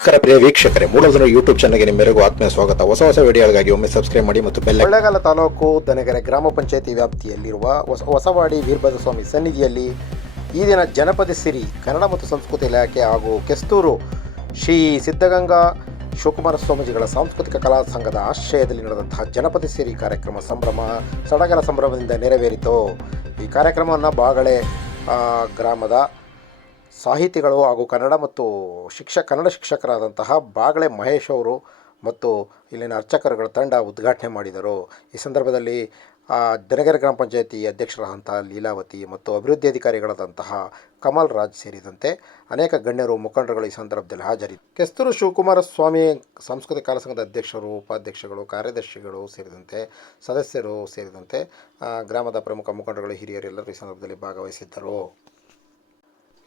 ನಮಸ್ಕಾರ ಪ್ರಿಯ ವೀಕ್ಷಕರೇ ಮೂಲಧನ ಯೂಟ್ಯೂಬ್ ಚಾನಲ್ಗೆ ನಿಮ್ಮೆಲ್ಲರಿಗೂ ಆತ್ಮೀಯ ಸ್ವಾಗತ. ಹೊಸ ಹೊಸ ವಿಡಿಯೋಗಳಿಗಾಗಿ ಒಮ್ಮೆ ಸಬ್ಸ್ಕ್ರೈಬ್ ಮಾಡಿ ಮತ್ತು ಬೆಲ್ಲ ಕೊಳ್ಳೇಗಾಲ ತಾಲೂಕು ದನಗೆರೆ ಗ್ರಾಮ ಪಂಚಾಯಿತಿ ವ್ಯಾಪ್ತಿಯಲ್ಲಿರುವ ಹೊಸ ಹೊಸವಾಡಿ ವೀರಭದ್ರ ಸ್ವಾಮಿ ಸನ್ನಿಧಿಯಲ್ಲಿ ಈ ದಿನ ಜನಪದ ಸಿರಿ, ಕನ್ನಡ ಮತ್ತು ಸಂಸ್ಕೃತಿ ಇಲಾಖೆ ಹಾಗೂ ಕೆಸ್ತೂರು ಶ್ರೀ ಸಿದ್ಧಗಂಗಾ ಶಿವಕುಮಾರ ಸ್ವಾಮೀಜಿಗಳ ಸಾಂಸ್ಕೃತಿಕ ಕಲಾ ಸಂಘದ ಆಶ್ರಯದಲ್ಲಿ ನಡೆದಂತಹ ಜನಪದ ಸಿರಿ ಕಾರ್ಯಕ್ರಮ ಸಂಭ್ರಮ, ಸಡಗರ ಸಂಭ್ರಮದಿಂದ ನೆರವೇರಿತು. ಈ ಕಾರ್ಯಕ್ರಮವನ್ನು ಬಾಗಳೆ ಗ್ರಾಮದ ಸಾಹಿತಿಗಳು ಹಾಗೂ ಕನ್ನಡ ಮತ್ತು ಶಿಕ್ಷ, ಕನ್ನಡ ಶಿಕ್ಷಕರಾದಂತಹ ಬಾಗಳೆ ಮಹೇಶ್ ಅವರು ಮತ್ತು ಇಲ್ಲಿನ ಅರ್ಚಕರುಗಳ ತಂಡ ಉದ್ಘಾಟನೆ ಮಾಡಿದರು. ಈ ಸಂದರ್ಭದಲ್ಲಿ ದನಗೆರೆ ಗ್ರಾಮ ಪಂಚಾಯತಿ ಅಧ್ಯಕ್ಷರಾದಂತಹ ಲೀಲಾವತಿ ಮತ್ತು ಅಭಿವೃದ್ಧಿ ಅಧಿಕಾರಿಗಳಾದಂತಹ ಕಮಲ್ ರಾಜ್ ಸೇರಿದಂತೆ ಅನೇಕ ಗಣ್ಯರು, ಮುಖಂಡರುಗಳು ಈ ಸಂದರ್ಭದಲ್ಲಿ ಹಾಜರಿದ್ದರು ಕೆಸ್ತೂರು ಶಿವಕುಮಾರ ಸ್ವಾಮಿ ಸಾಂಸ್ಕೃತಿಕ ಕಾರ್ಯಸಂಘದ ಸಂಘದ ಅಧ್ಯಕ್ಷರು, ಉಪಾಧ್ಯಕ್ಷಗಳು, ಕಾರ್ಯದರ್ಶಿಗಳು ಸೇರಿದಂತೆ ಸದಸ್ಯರು ಸೇರಿದಂತೆ ಗ್ರಾಮದ ಪ್ರಮುಖ ಮುಖಂಡರುಗಳು, ಹಿರಿಯರೆಲ್ಲರೂ ಈ ಸಂದರ್ಭದಲ್ಲಿ ಭಾಗವಹಿಸಿದ್ದರು.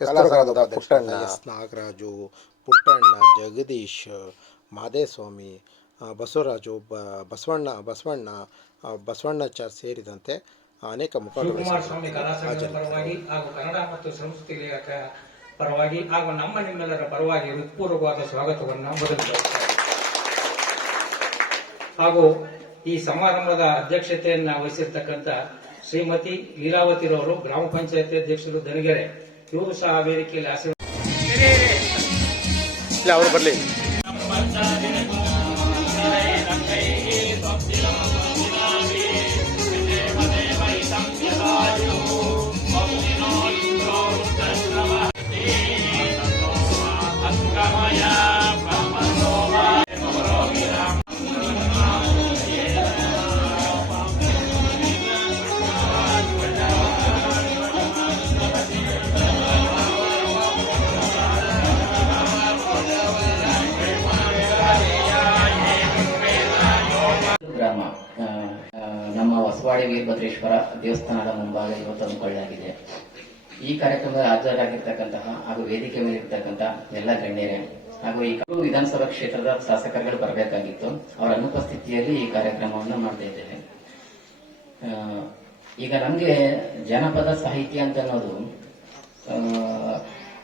ಕಲಾಸಂಘದ ಪುಟ್ಟಣ್ಣ ಎಸ್ ನಾಗರಾಜು ಪುಟ್ಟಣ್ಣ ಜಗದೀಶ್ ಮಾದೇಸ್ವಾಮಿ ಬಸವರಾಜು ಬ ಬಸವಣ್ಣ ಬಸವಣ್ಣ ಬಸವಣ್ಣಾಚಾರ್ ಸೇರಿದಂತೆ ಅನೇಕ ಮುಖಂಡರು. ಪರವಾಗಿ ಹಾಗೂ ಕನ್ನಡ ಮತ್ತು ಸಂಸ್ಕೃತಿ ಇಲಾಖೆ ಪರವಾಗಿ ಹಾಗೂ ನಮ್ಮ ನಿಮ್ಮೆಲ್ಲರ ಪರವಾಗಿ ಹೃತ್ಪೂರ್ವಕವಾದ ಸ್ವಾಗತವನ್ನು ಮೊದಲು ಹಾಗೂ ಈ ಸಮಾರಂಭದ ಅಧ್ಯಕ್ಷತೆಯನ್ನ ವಹಿಸಿರ್ತಕ್ಕಂಥ ಶ್ರೀಮತಿ ಲೀಲಾವತಿರವರು ಗ್ರಾಮ ಪಂಚಾಯತ್ ಅಧ್ಯಕ್ಷರು ದನಗೆರೆ ಇವರು ಸಹ ವೇದಿಕೆಯಲ್ಲಿ ಆಸೆ ಅವರು ಬರಲಿ ಗ್ರಾಮ ಹೊಸವಾಡಿ ವೀರಭದ್ರೇಶ್ವರ ದೇವಸ್ಥಾನದ ಮುಂಭಾಗ ಇವತ್ತು ಹಮ್ಮಿಕೊಳ್ಳಲಾಗಿದೆ. ಈ ಕಾರ್ಯಕ್ರಮದ ಹಾಜರಾಗಿರ್ತಕ್ಕಂತಹ ಹಾಗೂ ವೇದಿಕೆ ಮೇಲೆ ಇರ್ತಕ್ಕಂತಹ ಎಲ್ಲ ಗಣ್ಯರೇ, ಹಾಗೂ ಈ ವಿಧಾನಸಭಾ ಕ್ಷೇತ್ರದ ಶಾಸಕರುಗಳು ಬರಬೇಕಾಗಿತ್ತು. ಅವರ ಅನುಪಸ್ಥಿತಿಯಲ್ಲಿ ಈ ಕಾರ್ಯಕ್ರಮವನ್ನು ಮಾಡ್ತಾ ಇದ್ದೇವೆ. ಈಗ ನಮ್ಗೆ ಜನಪದ ಸಾಹಿತ್ಯ ಅಂತ ಅನ್ನೋದು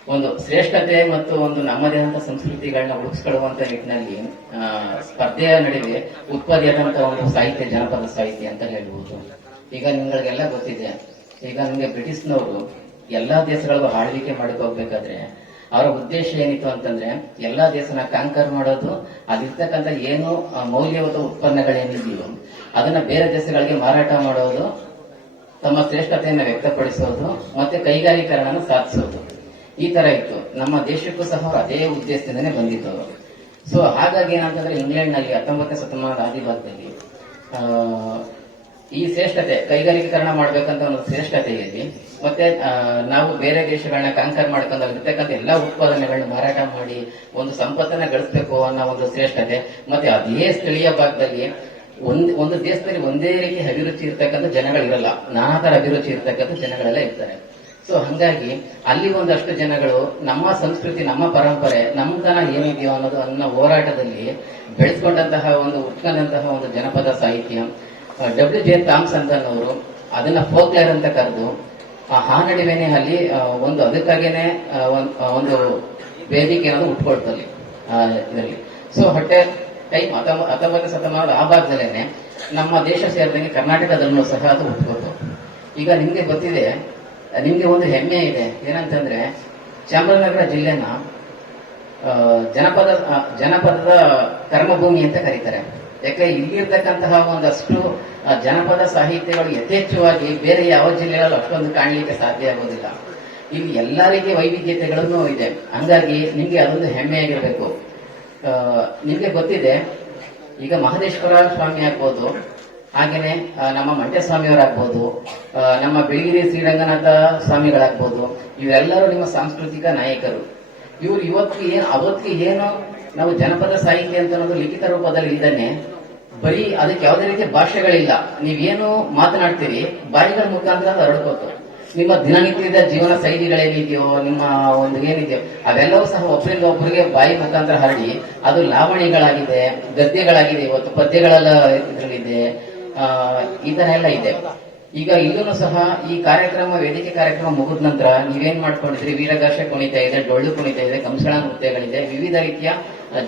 ಒಂದು ಶ್ರೇಷ್ಠತೆ ಮತ್ತು ಒಂದು ನಮ್ಮದೇ ಆದಂತಹ ಸಂಸ್ಕೃತಿಗಳನ್ನ ಉಳಿಸ್ಕೊಳ್ಳುವಂತ ನಿಟ್ಟಿನಲ್ಲಿ ಸ್ಪರ್ಧೆಯ ನಡುವೆ ಉತ್ಪತ್ತಿಯಾದಂತಹ ಒಂದು ಸಾಹಿತ್ಯ ಜನಪದ ಸಾಹಿತ್ಯ ಅಂತ ಹೇಳ್ಬೋದು. ಈಗ ನಿಮ್ಗಳಿಗೆಲ್ಲ ಗೊತ್ತಿದೆ. ಈಗ ನಿಮಗೆ ಬ್ರಿಟಿಷ್ನವರು ಎಲ್ಲಾ ದೇಶಗಳಿಗೂ ಆಳ್ವಿಕೆ ಹೋಗ್ಬೇಕಾದ್ರೆ ಅವರ ಉದ್ದೇಶ ಏನಿತ್ತು ಅಂತಂದ್ರೆ ಎಲ್ಲಾ ದೇಶನ ಕಾಂಕರ್ ಮಾಡೋದು ಅದಿರ್ತಕ್ಕಂಥ ಏನು ಆ, ಮೌಲ್ಯಯುತ ಉತ್ಪನ್ನಗಳೇನಿದೆಯೋ ಅದನ್ನ ಬೇರೆ ದೇಶಗಳಿಗೆ ಮಾರಾಟ ಮಾಡೋದು ತಮ್ಮ ಶ್ರೇಷ್ಠತೆಯನ್ನು ವ್ಯಕ್ತಪಡಿಸೋದು ಮತ್ತೆ ಕೈಗಾರೀಕರಣನ ಸಾಧಿಸೋದು. ಈ ತರ ಇತ್ತು. ನಮ್ಮ ದೇಶಕ್ಕೂ ಸಹ ಅದೇ ಉದ್ದೇಶದಿಂದನೇ ಬಂದಿದ್ದು ಸೊ ಹಾಗಾಗಿ ಏನಂತಂದ್ರೆ ಇಂಗ್ಲೆಂಡ್ನಲ್ಲಿ ಹತ್ತೊಂಬತ್ತನೇ ಶತಮಾನದ ಆದಿಭಾಗದಲ್ಲಿ ಈ ಶ್ರೇಷ್ಠತೆ, ಕೈಗಾರಿಕೀಕರಣ ಮಾಡಬೇಕಂತ ಒಂದು ಶ್ರೇಷ್ಠತೆ ಇಲ್ಲಿ ಮತ್ತೆ ನಾವು ಬೇರೆ ದೇಶಗಳನ್ನ ಕಾಂಕರ್ ಮಾಡ್ಕೊಂಡು ಇರ್ತಕ್ಕಂಥ ಎಲ್ಲಾ ಉತ್ಪಾದನೆಗಳನ್ನ ಮಾರಾಟ ಮಾಡಿ ಒಂದು ಸಂಪತ್ತನ್ನ ಗಳಿಸಬೇಕು ಅನ್ನೋ ಒಂದು ಶ್ರೇಷ್ಠತೆ, ಮತ್ತೆ ಅದೇ ಸ್ಥಳೀಯ ಭಾಗದಲ್ಲಿ ಒಂದ್, ಒಂದು ದೇಶದಲ್ಲಿ ಒಂದೇ ರೀತಿ ಅಭಿರುಚಿ ಇರ್ತಕ್ಕಂಥ ಜನಗಳಿರಲ್ಲ. ನಾನಾ ತರ ಅಭಿರುಚಿ ಇರ್ತಕ್ಕಂಥ ಜನಗಳೆಲ್ಲ ಇರ್ತಾರೆ. ಸೊ ಹಂಗಾಗಿ ಅಲ್ಲಿ ಒಂದಷ್ಟು ಜನಗಳು ನಮ್ಮ ಸಂಸ್ಕೃತಿ, ನಮ್ಮ ಪರಂಪರೆ ನಮ್ಮತನ ಏನಿದೆಯೋ ಅನ್ನೋದು ಅನ್ನೋ ಹೋರಾಟದಲ್ಲಿ ಬೆಳೆಸ್ಕೊಂಡಂತಹ ಒಂದು ಉಟ್ಕೊಂಡಂತಹ ಒಂದು ಜನಪದ ಸಾಹಿತ್ಯ ಡಬ್ಲ್ಯೂ ಜೆ ಥಾಮ್ಸನ್ ಅನ್ನೋರು ಅದನ್ನ ಫೋಕ್ಲೇರ್ ಅಂತ ಕರೆದು, ಆ ನಡುವೆನೆ ಅಲ್ಲಿ ಒಂದು ಅದಕ್ಕಾಗೇನೆ ಒಂದ್- ವೇದಿಕೆ ಅನ್ನೋದು ಉಟ್ಕೊಳ್ತಲ್ಲಿ ಇದರಲ್ಲಿ. ಸೊ ಹೊಟ್ಟೆ ಟೈಮ್ ಹತ್ತೊಂಬತ್ತನೇ ಶತಮಾನದ ಆ ಭಾಗದಲ್ಲೇನೆ ನಮ್ಮ ದೇಶ ಸೇರಿದಂಗೆ ಕರ್ನಾಟಕದಲ್ಲೂ ಸಹ ಅದು ಉಟ್ಕೊಳ್ತು. ಈಗ ನಿಮಗೆ ಗೊತ್ತಿದೆ ನಿಮ್ಗೆ ಒಂದು ಹೆಮ್ಮೆ ಇದೆ. ಏನಂತಂದ್ರೆ ಚಾಮರಾಜನಗರ ಜಿಲ್ಲೆನ ಜನಪದ ಜನಪದದ ಕರ್ಮಭೂಮಿ ಅಂತ ಕರೀತಾರೆ. ಯಾಕೆ ಇಲ್ಲಿರ್ತಕ್ಕಂತಹ ಒಂದಷ್ಟು ಜನಪದ ಸಾಹಿತ್ಯಗಳು ಯಥೇಚ್ಛವಾಗಿ ಬೇರೆ ಯಾವ ಜಿಲ್ಲೆಗಳಲ್ಲಿ ಅಷ್ಟೊಂದು ಕಾಣಲಿಕ್ಕೆ ಸಾಧ್ಯ ಆಗೋದಿಲ್ಲ. ಇಲ್ಲಿ ಎಲ್ಲಾ ರೀತಿಯ ವೈವಿಧ್ಯತೆಗಳನ್ನು ಇದೆ. ಹಂಗಾಗಿ ನಿಮಗೆ ಅದೊಂದು ಹೆಮ್ಮೆ ಆಗಿರಬೇಕು. ಆ, ಗೊತ್ತಿದೆ ಈಗ ಮಹದೇಶ್ವರ ಸ್ವಾಮಿ ಆಗ್ಬೋದು ಹಾಗೇನೆ ನಮ್ಮ ಮಂಡ್ಯ ಸ್ವಾಮಿಯವರಾಗ್ಬೋದು ನಮ್ಮ ಬೆಳಗಿರಿ ಶ್ರೀರಂಗನಾಥ ಸ್ವಾಮಿಗಳಾಗ್ಬೋದು ಇವರೆಲ್ಲರೂ ನಿಮ್ಮ ಸಾಂಸ್ಕೃತಿಕ ನಾಯಕರು. ಇವ್ರು ಇವತ್ತು ಏನು ಅವತ್ತು ಏನು ನಾವು ಜನಪದ ಸಾಹಿತ್ಯ ಅಂತ ಅನ್ನೋದು ಲಿಖಿತ ರೂಪದಲ್ಲಿ ಇದ್ದಾನೆ ಬರೀ ಅದಕ್ಕೆ ಯಾವುದೇ ರೀತಿಯ ಭಾಷೆಗಳಿಲ್ಲ ನೀವೇನು ಮಾತನಾಡ್ತೀರಿ, ಬಾಯಿಗಳ ಮುಖಾಂತರ ಹರಡ್ಕೋತು ನಿಮ್ಮ ದಿನನಿತ್ಯದ ಜೀವನ ಶೈಲಿಗಳೇನಿದೆಯೋ, ನಿಮ್ಮ ಒಂದು ಏನಿದೆಯೋ, ಅವೆಲ್ಲವೂ ಸಹ ಒಬ್ಬರಿಂದ ಒಬ್ಬರಿಗೆ ಬಾಯಿ ಮುಖಾಂತರ ಹರಡಿ, ಅದು ಲಾವಣಿಗಳಾಗಿದೆ ಗದ್ಯಗಳಾಗಿದೆ, ಇವತ್ತು ಪದ್ಯಗಳೆಲ್ಲ ಇದರಲ್ಲಿದೆ. ಎಲ್ಲ ಇದೆ. ಈಗ ಇಲ್ಲೂ ಸಹ ಈ ಕಾರ್ಯಕ್ರಮ, ವೇದಿಕೆ ಕಾರ್ಯಕ್ರಮ ಮುಗಿದ ನಂತರ ನೀವೇನ್ ಮಾಡ್ಕೊಂಡಿದ್ರಿ ವೀರಗಾಶ ಕುಣಿತ ಇದೆ, ಡೊಳ್ಳು ಕುಣಿತ ಇದೆ, ಕಂಸಳ ನೃತ್ಯಗಳಿದೆ, ವಿವಿಧ ರೀತಿಯ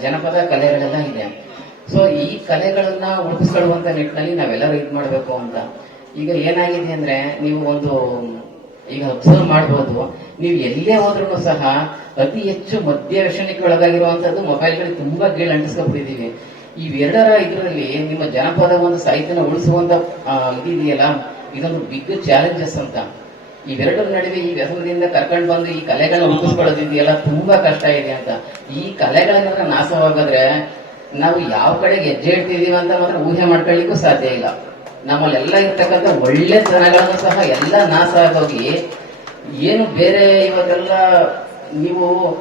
ಜನಪದ ಕಲೆಗಳೆಲ್ಲ ಇದೆ. ಸೊ ಈ ಕಲೆಗಳನ್ನ ಉಳಿಸ್ಕೊಳ್ಳುವಂತ ನಿಟ್ಟಿನಲ್ಲಿ ನಾವೆಲ್ಲರೂ ಇದು ಮಾಡಬೇಕು ಅಂತ. ಈಗ ಏನಾಗಿದೆ ಅಂದ್ರೆ, ನೀವು ಒಂದು, ಈಗ ಅಬ್ಸರ್ವ್ ಮಾಡಬಹುದು ನೀವು ಎಲ್ಲೇ ಹೋದ್ರೂ ಸಹ ಅತಿ ಹೆಚ್ಚು ಮದ್ಯ ವ್ಯಸನಕ್ಕೆ ಒಳಗಾಗಿರುವಂತದ್ದು ಮೊಬೈಲ್ಗಳಿಗೆ ತುಂಬಾ ಗೀಳ್ ಅಂಟಿಸ್ಕೊಂಡ್ಬಿಟ್ಟಿದೀವಿ ಇವೆರಡರ ಇದರಲ್ಲಿ ನಿಮ್ಮ ಜನಪದ ಒಂದು ಸಾಹಿತ್ಯನ ಉಳಿಸುವಂತ ಇದೆಯಲ್ಲ? ಇದೊಂದು ಬಿಗ್ ಚಾಲೆಂಜಸ್ ಅಂತ. ಇವೆರಡರ ನಡುವೆ ಈ ವ್ಯಸನದಿಂದ ಕರ್ಕೊಂಡು ಬಂದು ಈ ಕಲೆಗಳನ್ನ ಉಳಿಸ್ಕೊಳ್ಳೋದಿದೆಯಲ್ಲ ತುಂಬಾ ಕಷ್ಟ ಇದೆ ಅಂತ. ಈ ಕಲೆಗಳನ್ನ ನಾಶವಾಗೋದ್ರೆ ನಾವು ಯಾವ ಕಡೆಗೆ ಹೆಜ್ಜೆ ಇಡ್ತಿದೀವಿ ಅಂತ ಮಾತ್ರ ಊಹೆ ಮಾಡ್ಕೊಳ್ಳಿಕ್ಕೂ ಸಾಧ್ಯ ಇಲ್ಲ. ನಮ್ಮಲ್ಲೆಲ್ಲ ಇರ್ತಕ್ಕಂಥ ಒಳ್ಳೆ ತನಗಳನ್ನು ಸಹ ಎಲ್ಲ ನಾಶ ಆಗೋಗಿ ಏನು ಬೇರೆ ಇವತ್ತೆಲ್ಲ ನೀವು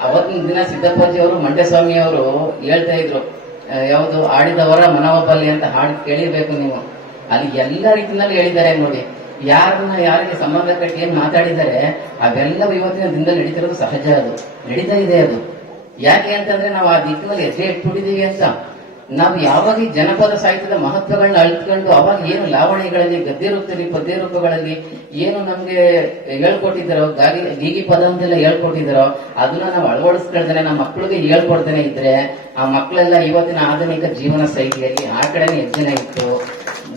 ಅವತ್ತಿನ ದಿನ ಸಿದ್ದಪ್ಪಾಜಿ ಅವರು ಮಂಡ್ಯ ಸ್ವಾಮಿ ಅವರು ಹೇಳ್ತಾ ಇದ್ರು ಯಾವುದು ಆಡಿದವರ ಮನೋಬಲಿ ಅಂತ ಹಾಡು ಕೇಳಿರ್ಬೇಕು ನೀವು. ಅಲ್ಲಿ ಎಲ್ಲ ರೀತಿಯಲ್ಲಿ ಹೇಳಿದ್ದಾರೆ ನೋಡಿ. ಯಾರನ್ನ ಯಾರಿಗೆ ಸಂಬಂಧ ಕಟ್ಟಿ ಏನ್ ಮಾತಾಡಿದ್ದಾರೆ, ಅವೆಲ್ಲವೂ ಇವತ್ತಿನ ದಿನದಲ್ಲಿ ನಡೀತಿರೋದು ಸಹಜ ಅದು. ನಡೀತಾ ಇದೆ ಅದು. ಯಾಕೆ ಅಂತಂದ್ರೆ ನಾವು ಆ ದಿಕ್ಕಿನಲ್ಲಿ ಹೆಜ್ಜೆ ಇಟ್ಬಿಟ್ಟಿದೀವಿ ಅಂತ. ನಾವು ಯಾವಾಗ ಈ ಜನಪದ ಸಾಹಿತ್ಯದ ಮಹತ್ವಗಳನ್ನ ಅಳ್ತ್ಕೊಂಡು ಅವಾಗ ಏನು ಲಾವಣಿಗಳಲ್ಲಿ ಗದ್ಯ ರೂಪದಲ್ಲಿ ಪದ್ಯ ರೂಪಗಳಲ್ಲಿ ಏನು ನಮ್ಗೆ ಹೇಳ್ಕೊಟ್ಟಿದ್ದಾರೋ ಗಾಗಿ ಗೀಗಿ ಪದ ಅಂತೆಲ್ಲ ಹೇಳ್ಕೊಟ್ಟಿದ್ದಾರೋ, ಅದನ್ನ ನಾವು ಅಳವಡಿಸ್ಕೊಳ್ತಾನೆ ನಮ್ಮ ಮಕ್ಕಳಿಗೆ ಹೇಳ್ಕೊಡ್ತಾನೆ ಇದ್ರೆ ಆ ಮಕ್ಕಳೆಲ್ಲ ಇವತ್ತಿನ ಆಧುನಿಕ ಜೀವನ ಶೈಲಿಯಲ್ಲಿ ಆ ಕಡೆನೇ ಹೆಚ್ಚಿನ ಇತ್ತು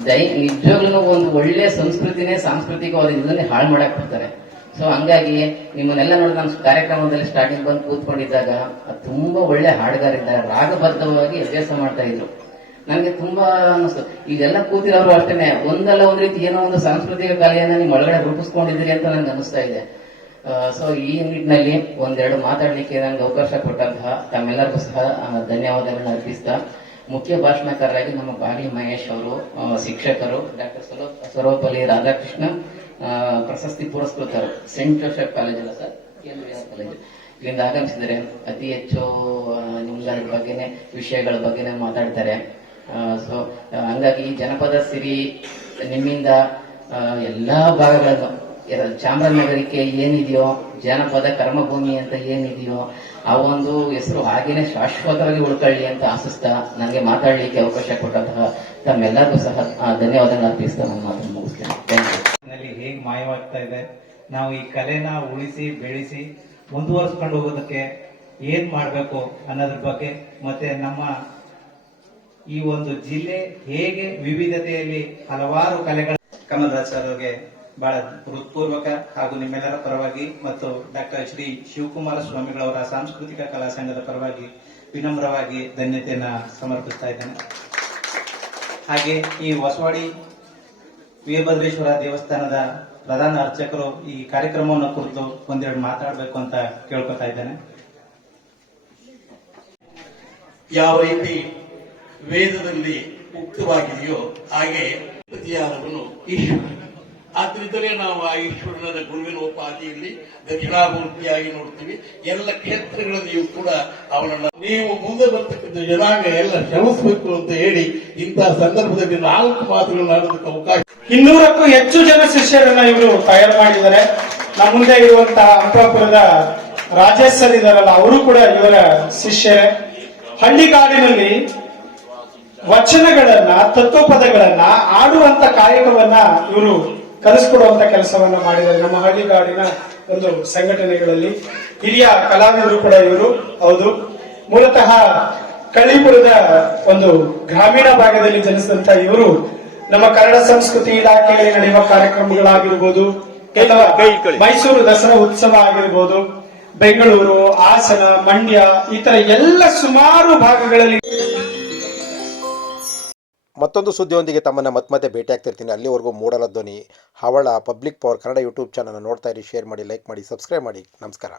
ದೈ, ನಿಜವಾಗ್ಲೂ ಒಂದು ಒಳ್ಳೆ ಸಂಸ್ಕೃತಿನೇ ಸಾಂಸ್ಕೃತಿಕವಾದ ಇದನ್ನೇ ಹಾಳು ಮಾಡಕ್ ಬರ್ತಾರೆ. ಸೊ ಹಂಗಾಗಿ ನಿಮ್ಮನ್ನೆಲ್ಲ ನೋಡಿ ನಾನು ಕಾರ್ಯಕ್ರಮದಲ್ಲಿ ಸ್ಟಾರ್ಟಿಂಗ್ ಬಂದು ಕೂತ್ಕೊಂಡಿದ್ದಾಗ ತುಂಬಾ ಒಳ್ಳೆ ಹಾಡುಗಾರಿದ್ದಾರೆ ರಾಗಬದ್ಧವಾಗಿ ಅಭ್ಯಾಸ ಮಾಡ್ತಾ ಇದ್ರು. ನನಗೆ ತುಂಬಾ ಅನಿಸ್ತು ಇದೆಲ್ಲ ಕೂತಿರೋರು ಅಷ್ಟೇನೆ, ಒಂದಲ್ಲ ಒಂದ್ ರೀತಿ ಏನೋ ಒಂದು ಸಾಂಸ್ಕೃತಿಕ ಕಲೆಯನ್ನ ನೀವು ಒಳಗಡೆ ರೂಪಿಸ್ಕೊಂಡಿದ್ದೀರಿ ಅಂತ ನನ್ಗೆ ಅನಿಸ್ತಾ ಇದೆ. ಸೊ ಈ ನಿಟ್ಟಿನಲ್ಲಿ ಒಂದೆರಡು ಮಾತಾಡಲಿಕ್ಕೆ ನನಗೆ ಅವಕಾಶ ಕೊಟ್ಟಂತಹ ತಮ್ಮೆಲ್ಲರಿಗೂ ಸಹ ಧನ್ಯವಾದಗಳನ್ನು ಅರ್ಪಿಸ್ತಾ, ಮುಖ್ಯ ಭಾಷಣಕಾರರಾಗಿ ನಮ್ಮ ಬಾಗಿ ಮಹೇಶ್ ಅವರು ಶಿಕ್ಷಕರು, ಡಾಕ್ಟರ್ ಸರ್ವಪಲ್ಲಿ ರಾಧಾಕೃಷ್ಣ ಪ್ರಶಸ್ತಿ ಪುರಸ್ಕೃತರು ಸೆಂಟ್ ಜೋಸೆಫ್ ಕಾಲೇಜ್ ಅಲ್ಲ ಸರ್? ಕೇಂದ್ರೀಯ ಕಾಲೇಜು ಇಲ್ಲಿಂದ ಆಗಮಿಸಿದರೆ ಅತಿ ಹೆಚ್ಚು ನಿಮ್ಗಳ ಬಗ್ಗೆನೇ, ವಿಷಯಗಳ ಬಗ್ಗೆನೇ ಮಾತಾಡ್ತಾರೆ. ಸೊ ಹಂಗಾಗಿ ಜನಪದ ಸಿರಿ ನಿಮ್ಮಿಂದ ಎಲ್ಲಾ ಭಾಗಗಳನ್ನು ಚಾಮರಾಜನಗರಕ್ಕೆ ಏನಿದೆಯೋ, ಜನಪದ ಕರ್ಮಭೂಮಿ ಅಂತ ಏನಿದೆಯೋ, ಆ ಒಂದು ಹೆಸರು ಹಾಗೇನೆ ಶಾಶ್ವತವಾಗಿ ಉಳ್ಕೊಳ್ಳಿ ಅಂತ ಆಶಿಸ್ತಾ ನನಗೆ ಮಾತಾಡಲಿಕ್ಕೆ ಅವಕಾಶ ಕೊಟ್ಟಂತಹ ತಮ್ಮೆಲ್ಲರಿಗೂ ಸಹ ಧನ್ಯವಾದಗಳು ಅರ್ಪಿಸ್ತಾ ನನ್ನ ಮಾತನ್ನು ಮುಗಿಸ್ತೇನೆ ಥ್ಯಾಂಕ್ ಯು ನಲ್ಲಿ ಹೇಗ್ ಮಾಯವಾಗ್ತಾ ಇದೆ. ನಾವು ಈ ಕಲೆನ ಉಳಿಸಿ, ಬೆಳೆಸಿ, ಮುಂದುವರಿಸ್ಕೊಂಡು ಹೋಗೋದಕ್ಕೆ ಏನ್ ಮಾಡಬೇಕು ಅನ್ನೋದ್ರ ಬಗ್ಗೆ ಮತ್ತೆ ನಮ್ಮ ಈ ಒಂದು ಜಿಲ್ಲೆ ಹೇಗೆ ವಿವಿಧತೆಯಲ್ಲಿ ಹಲವಾರು ಕಲೆಗಳ ಕಮಲರಾಜ್ ಸರ್ ಅವರಿಗೆ ಬಹಳ ಹೃತ್ಪೂರ್ವಕ ಹಾಗೂ ನಿಮ್ಮೆಲ್ಲರ ಪರವಾಗಿ ಮತ್ತು ಡಾಕ್ಟರ್ ಶ್ರೀ ಶಿವಕುಮಾರ ಸ್ವಾಮಿಗಳವರ ಸಾಂಸ್ಕೃತಿಕ ಕಲಾ ಸಂಘದ ಪರವಾಗಿ ವಿನಮ್ರವಾಗಿ ಧನ್ಯತೆಯನ್ನ ಸಮರ್ಪಿಸ್ತಾ ಇದ್ದೇನೆ. ಹಾಗೆ ಈ ಹೊಸವಾಡಿ ವೀರಭದ್ರೇಶ್ವರ ದೇವಸ್ಥಾನದ ಪ್ರಧಾನ ಅರ್ಚಕರು ಈ ಕಾರ್ಯಕ್ರಮವನ್ನು ಕುರಿತು ಒಂದೆರಡು ಮಾತಾಡಬೇಕು ಅಂತ ಕೇಳ್ಕೊತಾ ಇದ್ದೇನೆ. ಯಾವ ರೀತಿ ವೇದದಲ್ಲಿ ಉಕ್ತವಾಗಿದೆಯೋ ಹಾಗೆ ಪ್ರತಿಯಾದವನು ಈಶ್ವರ ಆದ್ರಿಂದಲೇ ನಾವು ಆ ಈಶ್ವರನ ಗುರುವಿನ ಉಪಾಧಿಯಲ್ಲಿ ದಕ್ಷಿಣಾಮೂರ್ತಿಯಾಗಿ ನೋಡ್ತೀವಿ. ಎಲ್ಲ ಕ್ಷೇತ್ರಗಳಲ್ಲಿಯೂ ಕೂಡ ಅವಳನ್ನ ನೀವು ಮುಂದೆ ಬರ್ತಕ್ಕಂಥ ಜನಾಂಗ ಎಲ್ಲ ಶ್ರಮಿಸಬೇಕು ಅಂತ ಹೇಳಿ ಇಂತಹ ಸಂದರ್ಭದಲ್ಲಿ ನಾಲ್ಕು ಮಾತುಗಳನ್ನು ಆಡೋದಕ್ಕೆ ಅವಕಾಶ. ಇನ್ನೂರಕ್ಕೂ ಹೆಚ್ಚು ಜನ ಶಿಷ್ಯರನ್ನ ಇವರು ತಯಾರು ಮಾಡಿದ್ದಾರೆ. ನಮ್ಮ ಮುಂದೆ ಇರುವಂತಹ ಅಂಪಾಪುರದ ರಾಜೇಶ್ ಸರ್ ಇದಾರಲ್ಲ, ಅವರು ಕೂಡ ಇವರ ಶಿಷ್ಯರೇ ಹಳ್ಳಿಗಾಡಿನಲ್ಲಿ ವಚನಗಳನ್ನ, ತತ್ವಪದಗಳನ್ನ ಆಡುವಂತ ಕಾರ್ಯಕ್ರಮವನ್ನ ಇವರು ಕಲಿಸ್ಕೊಡುವಂತ ಕೆಲಸವನ್ನ ಮಾಡಿದ್ದಾರೆ. ನಮ್ಮ ಹಳ್ಳಿಗಾಡಿನ ಒಂದು ಸಂಘಟನೆಗಳಲ್ಲಿ ಹಿರಿಯ ಕಲಾವಿದರು ಕೂಡ ಇವರು. ಹೌದು. ಮೂಲತಃ ಕಳ್ಳಿಪುರದ ಒಂದು ಗ್ರಾಮೀಣ ಭಾಗದಲ್ಲಿ ಜನಿಸಿದಂತ ಇವರು ನಮ್ಮ ಕನ್ನಡ ಸಂಸ್ಕೃತಿ ಇಲಾಖೆಯಲ್ಲಿ ನಡೆಯುವ ಕಾರ್ಯಕ್ರಮಗಳಾಗಿರ್ಬೋದು ಅಥವಾ ಮೈಸೂರು ದಸರಾ ಉತ್ಸವ ಆಗಿರ್ಬೋದು ಬೆಂಗಳೂರು ಹಾಸನ ಮಂಡ್ಯ ಈ ತರ ಎಲ್ಲ ಸುಮಾರು ಭಾಗಗಳಲ್ಲಿ ಮತ್ತೊಂದು ಸುದ್ದಿಯೊಂದಿಗೆ ತಮ್ಮನ್ನು ಮತ್ತೆ ಮತ್ತೆ ಭೇಟಿಯಾಗ್ತಿರ್ತೀನಿ. ಅಲ್ಲಿವರೆಗೂ Moodala Dhwani, Havala, public power Kannada YouTube channel ನೋಡ್ತಾ ಇರಿ, ಶೇರ್ ಮಾಡಿ, ಲೈಕ್ ಮಾಡಿ, ಸಬ್ಸ್ಕ್ರೈಬ್ ಮಾಡಿ. ನಮಸ್ಕಾರ.